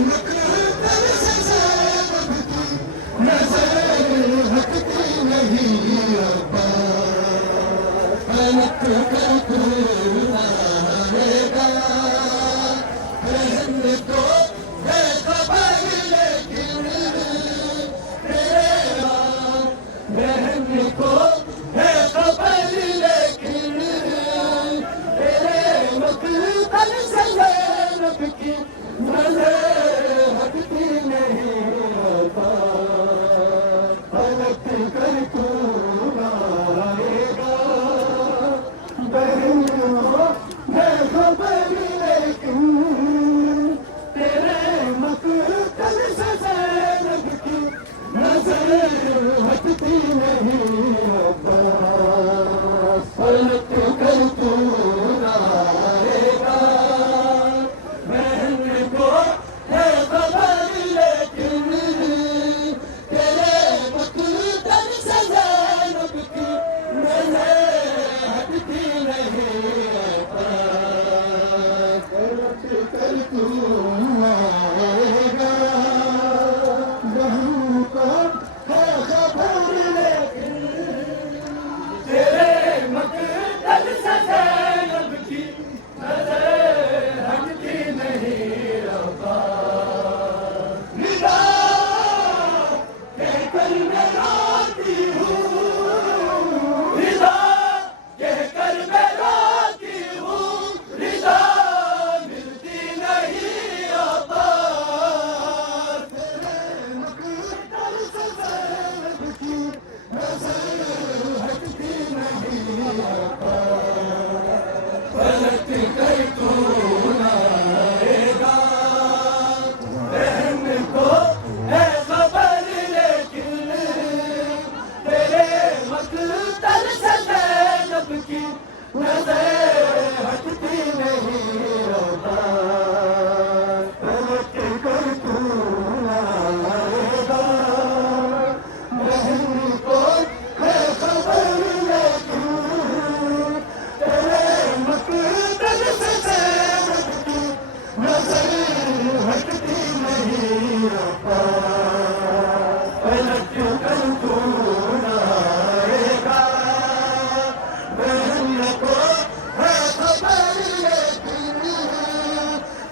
मकतल से ज़ैनब की नजर हटती नहीं अब्बा। पलट कर तू आएगा, बहन को है खबर लेकिन तेरे बहन को है खबर लेकिन तेरे मकतल से ज़ैनब की नजर हटती नहीं अब्बा। पलट कर तू आएगा, बहन को है खबर लेकिन तेरे मकतल से ज़ैनब की नजर हटती नहीं अब्बा। पलट कर तू आएगा, बहन को है खबर लेकिन तेरे मकतल से ज़ैनब की नजर हटती नहीं अब्बा। पलट कर तू आएगा, बहन को है खबर लेकिन तेरे मकतल से ज़ैनब की नजर हटती नहीं अब्बा। निदा कहकर मैं रोती हूँ, निदा कहकर मैं रोती हूँ, निदा मिलती नहीं अब्बा। तेरे मकतल से ज़ैनब की नजर हटती नहीं अब्बा। पलट कर तू आएगा, बहन को है खबर लेकिन तेरे मकतल से ज़ैनब की नजर हटती नहीं अब्बा। पलट कर तू आएगा, बहन को है खबर लेकिन तेरे मकतल से ज़ैनब की नजर हटती नहीं अब्बा। पलट कर तू आएगा, बहन को है खबर लेकिन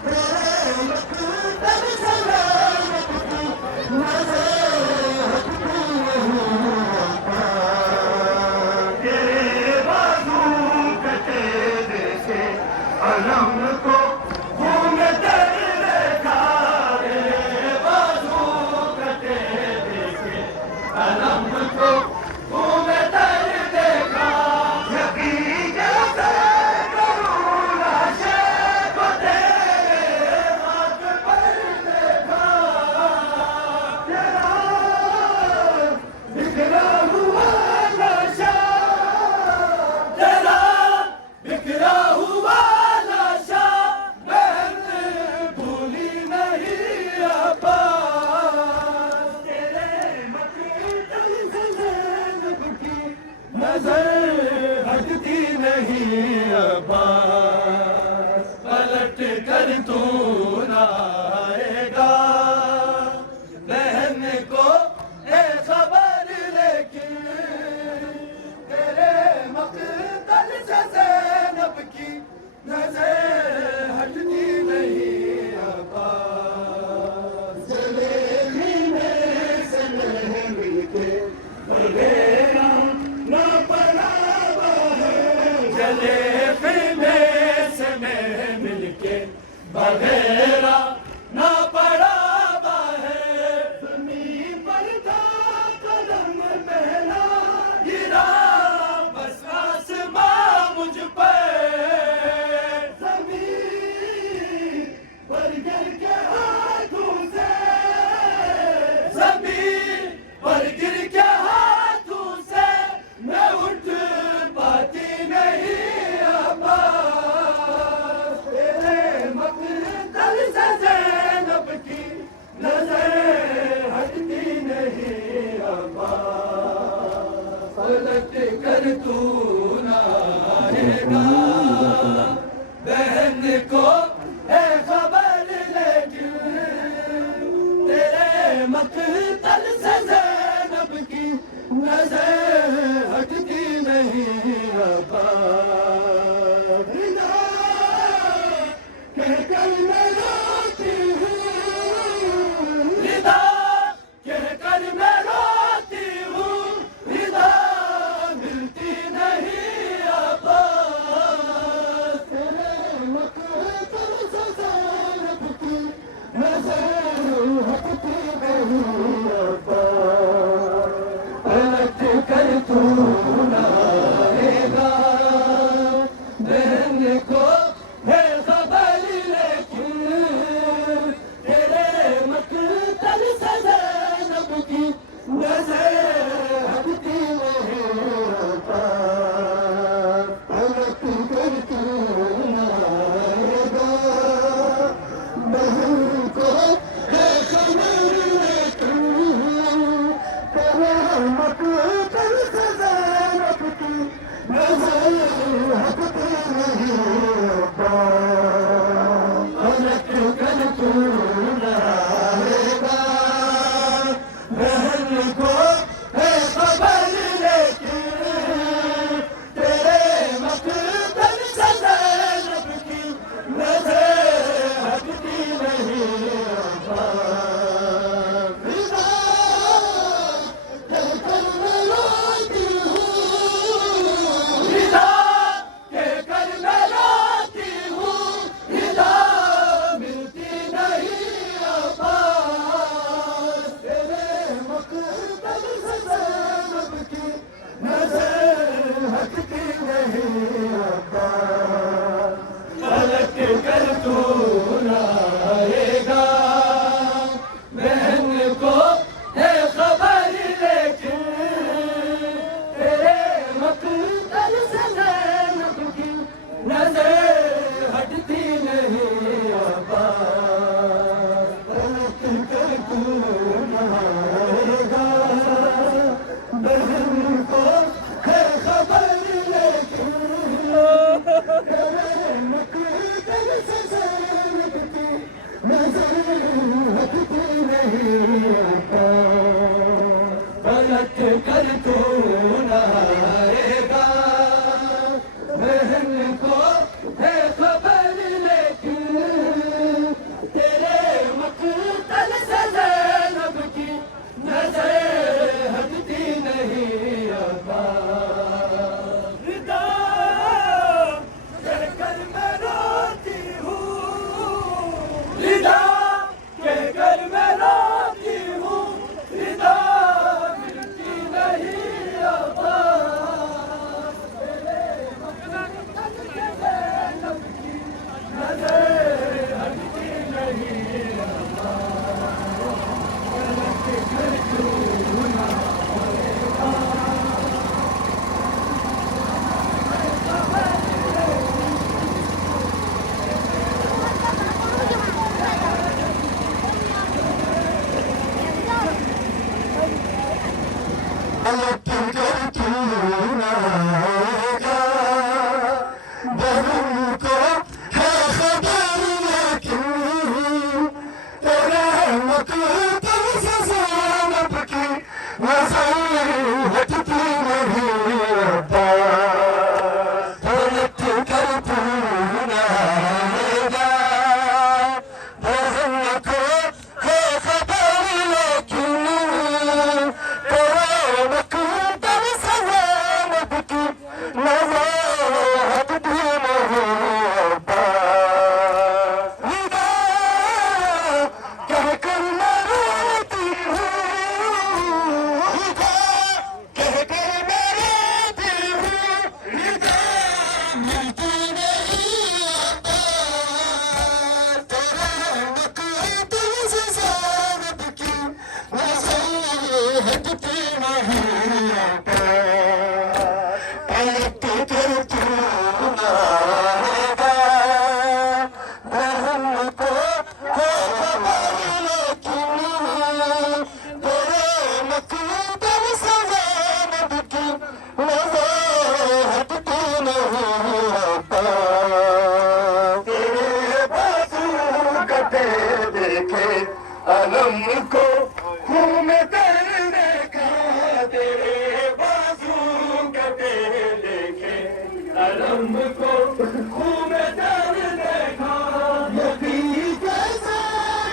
तेरे मकतल से ज़ैनब की नजर हटती नहीं अब्बा। तेरे बाजू कटे जैसे अलम को खून दर देखा, तेरे बाजू कटे जैसे अलम को खून दर देखा। यकी जैसे करूँ लाशे को तेरे हाथ पर देखा, तेरा बिखरा हुआ लाशा, तेरा बिखरा हुआ लाशा बहन भूली नहीं अब्बा। तेरे मकतल से ज़ैनब की नजर हटती नहीं अब्बा। पलट कर तू आएगा, बहन को है खबर लेकिन तेरे मकतल से ज़ैनब की नजर हटती नहीं अब्बा। जलेबी में से मिलके बगैरा न पड़ावा है, जलेबी में से मिलके बगैरा न पड़ावा है। ज़मीन पर था कदम पहला गिरा, बस आसमां मुझ पर। ज़मीन पर गिर के हाथों से, ज़मीन पर गिर के हाथों से मैं उठ पाती नहीं अब्बा। तेरे मकतल से ज़ैनब की नजर हटती नहीं अब्बा। पलट कर तू आएगा, बहन को है खबर लेकिन मक़तल से ज़ैनब की नज़र हटती नहीं अब्बा कहकर मैं रोती हूँ निदा कहकर मैं रोती हूँ निदा मिलती नहीं अब्बा तेरे मक़तल से ज़ैनब की नज़र हटती नहीं अब्बा पलट कर तू न आएगा बहन को है खबर लेकिन तेरे मक़तल से ज़ैनब की नज़र हटती नहीं अब्बा पलट कर तू न आएगा बहन को है खबर लेकिन तेरे मक़तल से ज़ैनब की नज़र हटती नहीं अब्बा पलट कर तू न आएगा बहन को है खबर लेकिन तेरे मक़तल से ज़ैनब की नज़र हटती नहीं अब्बा कहकर मैं रोती हूँ निदा कहकर मैं रोती हूँ निदा मिलती नहीं अब्बा तेरे मक़तल से ज़ैनब की नज़र हटती नहीं अब्बा पलट कर तू न आएगा बहन को है खबर लेकिन तेरे मक़तल से ज़ैनब की नज़र हटती नहीं अब्बा पलट कर तू न आएगा बहन को है खबर लेकिन तेरे मक़तल से ज़ैनब की नज़र हटती नहीं अब्बा पलट कर तू न आएगा बहन को है खबर लेकिन तेरे मक़तल से ज़ैनब की नज़र हटती नहीं अब्बा निदा कहकर मैं रोती हूँ निदा कहकर मैं रोती हूँ निदा मिलती नहीं अब्बा तेरे मक़तल से ज़ैनब की नज़र हटती नहीं अब्बा पलट कर तू न पलट कर तू न आएगा बहन को है खबर लेकिन तेरे मक़तल से ज़ैनब की नज़र हटती नहीं अब्बा पलट कर तू न आएगा बहन को है खबर लेकिन तेरे मक़तल से ज़ैनब की नज़र हटती नहीं अब्बा निदा कहकर मैं रोती हूँ निदा कहकर मैं रोती हूँ निदा मिलती नहीं अब्बा तेरे मक़तल से ज़ैनब की नज़र हटती नहीं अब्बा पलट कर तू न आएगा बहन को है खबर लेकिन तेरे मक़तल से ज़ैनब की नज़र हटती नहीं अब्बा तेरे बाजू कटे देखे अलम को खून कर देखा तेरे बाजू कटे देखे अलम को खून कर देखा यकीन कैसे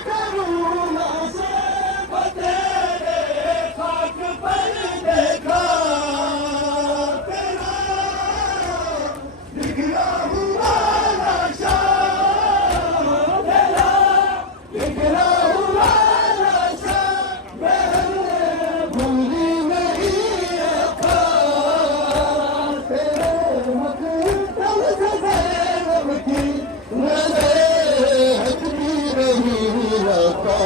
करूँ ना से तेरे खाक पर देखा तेरा बिखरा हुआ नशा तेरा बिखरा हुआ नशा मैंने भूली नहीं रखा तेरे मकतब से ज़ैनब की नज़रें हटती नहीं रखा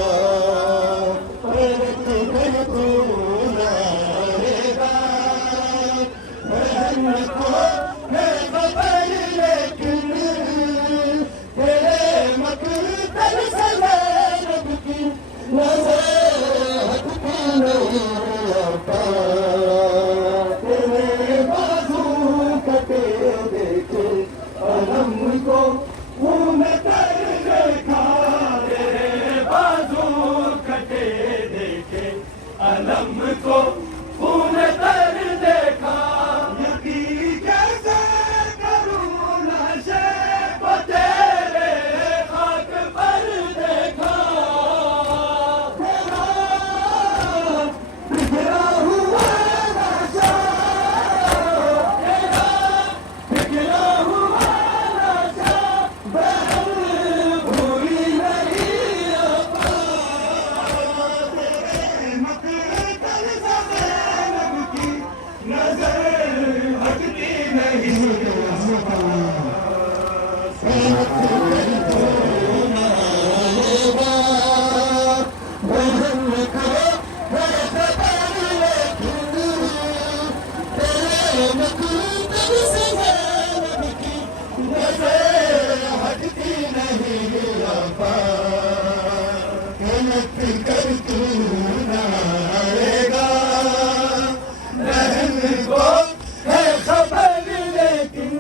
तेरे तू लाएगा बहन को है खबर लेकिन तेरे मकतब से ज़ैनब की नज़रें हटती नहीं रखा तेरे बाजू कटे देखे अलम को खून कर देखा तेरे बाजू कटे देखे अलम को खून कर देखा यकीन कैसे करूँ नशे को तेरे खाक पर देखा तेरा बिखरा हुआ नशा तेरा बिखरा हुआ नशा बहन भूली नहीं रखा तेरे मकतब से ज़ैनब की नज़र हटती नहीं कर तू ना आएगा बहन को है खबर लेकिन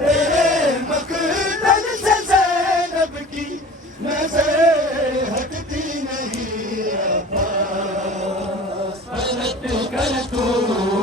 तेरे मकतब से ज़ैनब की नज़रें हटती नहीं अब्बास कर तू